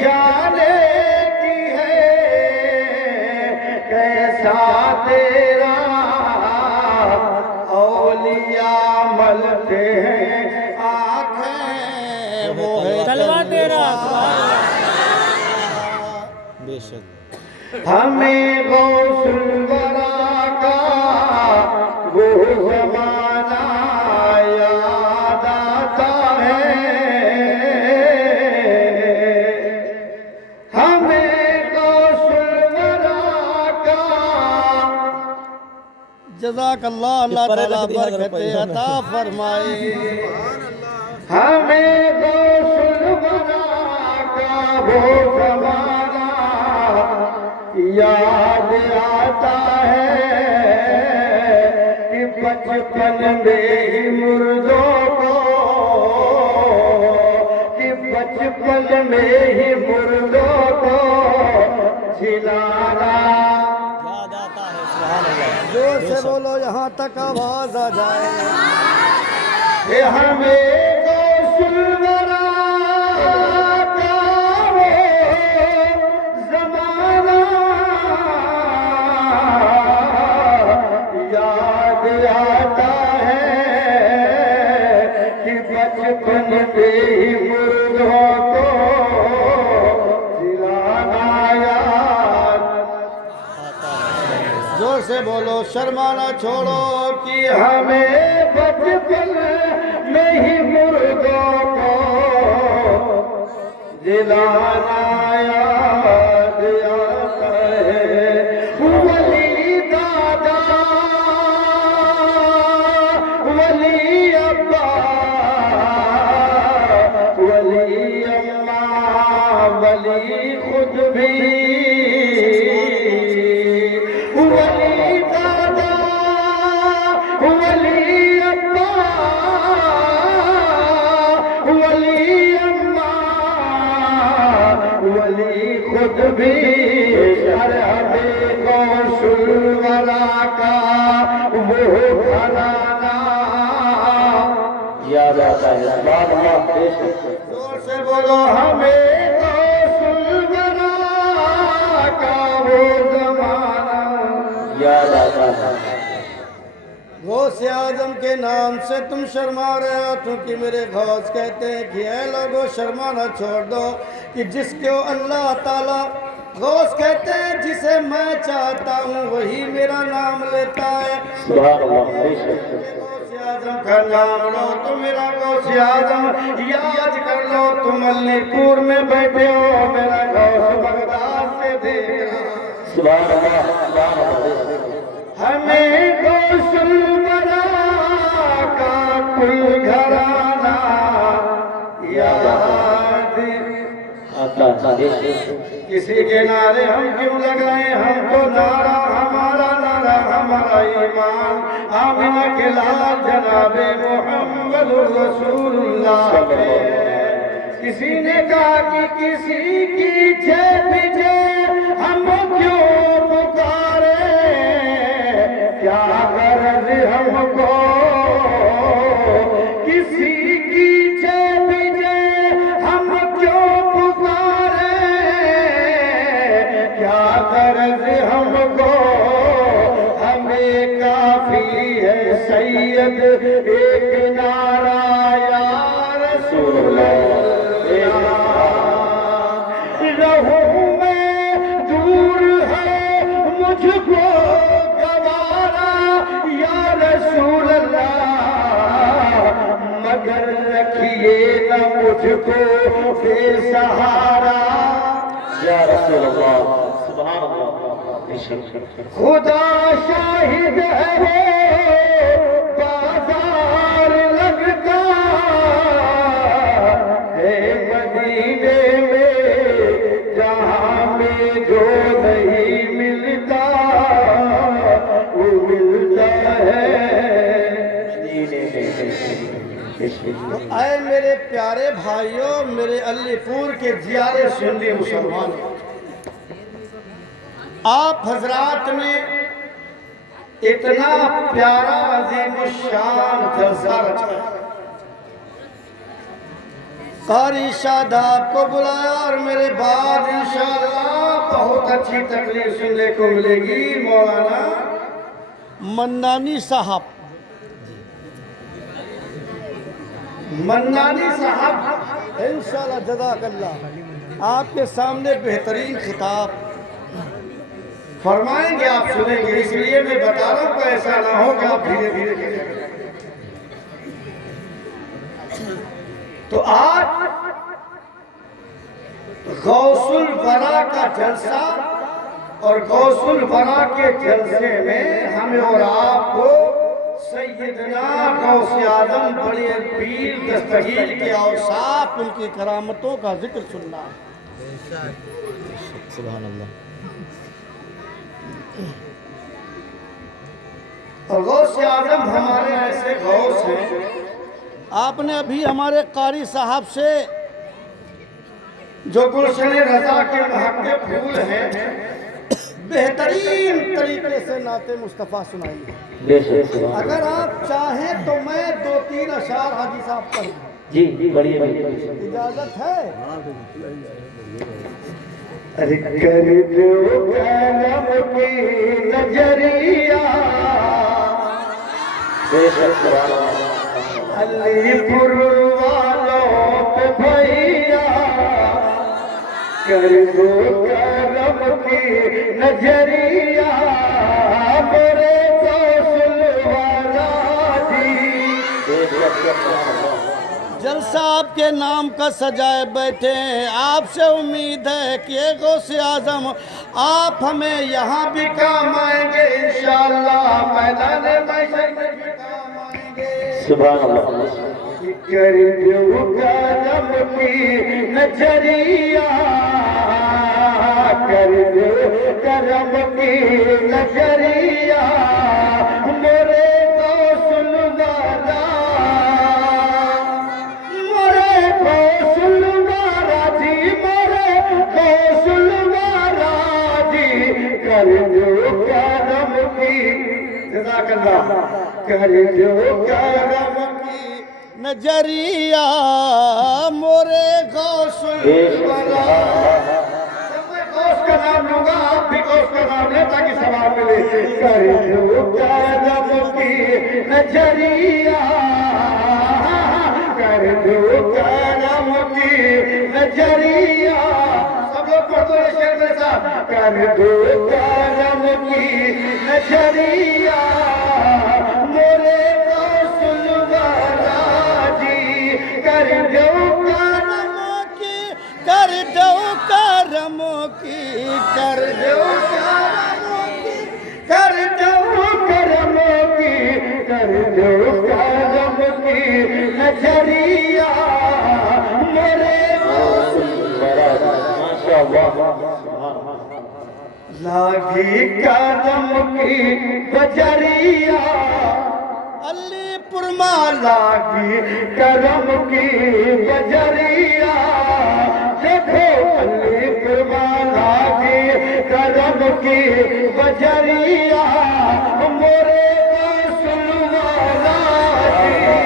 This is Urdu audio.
جانے کی ہے کیسا تیرا اولیاء ملتے ہیں آنکھیں وہ ہے جلوہ تیرا بے شک ہمیں غوث الورا کا وہ زمانہ یاد آتا ہے ہمیں غوث الورا کا جزاک اللہ اللہ تعالیٰ برکت عطا فرمائے ہمیں غوث الورا کا وہ زمانہ یاد آتا ہے کہ بچپن میں ہی مردوں کو کہ بچپن میں ہی مردوں کو جلانا یاد آتا ہے سبحان اللہ زور سے بولو یہاں تک آواز آ جائے کہ ہمیں غوث الورا کا وہ زمانہ یاد آتا ہے کہ بچپن میں ہی مردوں کو جلانا یاد زور سے بولو شرمانا چھوڑو کہ ہمیں بچپن میں ہی مردوں کو جلانا یاد آتا ہے ولی دادا ولی ابا ولی اماں ولی خود بھی ولی دادا ولی ابا ولی اماں ولی خود بھی ہمیں غوث الورا کا وہ گھرانہ یاد آتا ہے بات بات بے شک زور سے بولو ہمیں غوث الورا کا وہ زمانہ یاد آتا ہے غوث اعظم کے نام سے تم شرما رہے ہو کیونکہ میرے غوث کہتے ہیں کہ اے لوگوں شرمانا چھوڑ دو کہ جس کو اللہ تعالیٰ غوث کہتے ہیں جسے میں چاہتا ہوں وہی میرا نام لیتا ہے سبحان اللہ بے شک غوث اعظم کا نام لو تو میرا غوث اعظم یاد کر لو تم علی پور میں بیٹھے ہو میرا غوث بغداد سے دیکھ سبحان اللہ سبحان اللہ ہمیں غوث الورا کا کل گھرانہ یاد آتا ہے کسی کے نعرے ہم کیوں لگائیں ہم کو نعرہ ہمارا ایمان آمنہ کے لال جناب محمد رسول اللہ کسی نے کہا کہ کسی کی جیب ہم کیوں پکارے کیا غرض ہم کو کسی کی جیب ہم کیوں پکارے کیا غرض ہم کو ہمیں کافی ہے سید ایک نعرہ یا رسول اللہ رہوں میں دور ہے مجھ کو گوارا یا رسول اللہ مگر رکھیے نہ مجھ کو بے سہارا یا رسول اللہ سبحان اللہ خدا شاہد ہے بازار لگتا ہے مدینے میں جہاں میں جو نہیں ملتا وہ ملتا ہے اے میرے پیارے بھائیوں میرے علی پور کے زیارے سنی مسلمان آپ حضرات نے اتنا پیارا عظیم الشان جلسہ رچا قاری شاداب کو بلایا اور میرے بعد انشاءاللہ بہت اچھی تقریر سننے کو ملے گی مولانا منانی صاحب انشاءاللہ جزاک اللہ آپ کے سامنے بہترین خطاب فرمائیں گے، آپ سنیں گے، اس لیے میں بتا رہا ہوں کہ ایسا نہ ہو کہ آپ دھیرے دھیرے کریں۔ تو آج غوث الورا کا جلسہ اور غوث الورا کے جلسے میں ہمیں اور آپ کو سیدنا غوث اعظم بڑے پیر دستگیر کے اوصاف، ان کی کرامتوں کا ذکر سننا ہے۔ سبحان اللہ۔ اور غوث اعظم ہمارے ایسے غوث ہیں، آپ نے ابھی ہمارے قاری صاحب سے جو گلشن رضا کے مہک کے پھول ہیں بہترین طریقے سے نعت مصطفیٰ سنائی۔ اگر آپ چاہیں تو میں 2-3 اشعار حاجی صاحب پڑھ دوں۔ جی بڑھیا، اجازت ہے؟ ارے کر دو کرم کی نظریہ علی پور والوں پہ بھیا، کر دو کرم کی نظریہ میرے غوث الورا جی۔ جلسہ آپ کے نام کا سجائے بیٹھے ہیں، آپ سے امید ہے کہ غوث اعظم آپ ہمیں یہاں بھی کام آئیں گے انشاءاللہ، میدان محشر میں بھی کام آئیں گے۔ سبحان اللہ۔ کر دو کرم کی نظریہ، کر دو کرم کی نظریہ میرے غوث الورا، میرے غوث الورا جی، میرے غوث الورا جی، کر دو کرم کی، جزاک اللہ، کر دو کرم کی نظریہ مورے غوث الورا۔ جب میں غوث کا نام لوں گا آپ بھی غوث کا نام لیں تاکہ ثواب ملے۔ کر دو کرم کی نظریہ، کر دو کرم کی نظریہ، سب لوگ پڑھ دو یہ شعر میرے ساتھ۔ کر دو کرم کی نظریہ میرے غوث الورا جی، کر دو کرم کی، کر دو کرم کی، کر دو کرم کی، کر دو کرم کی، کر دو کرم کی نظریہ میرے غوث الورا۔ ماشاءاللہ۔ لاگی کرم کی بجریہ، علی پرمالا لاگی کرم کی بجریہ، دیکھو علی فرمانا کی کرم کی بجریہ میرے غوث الورا جی۔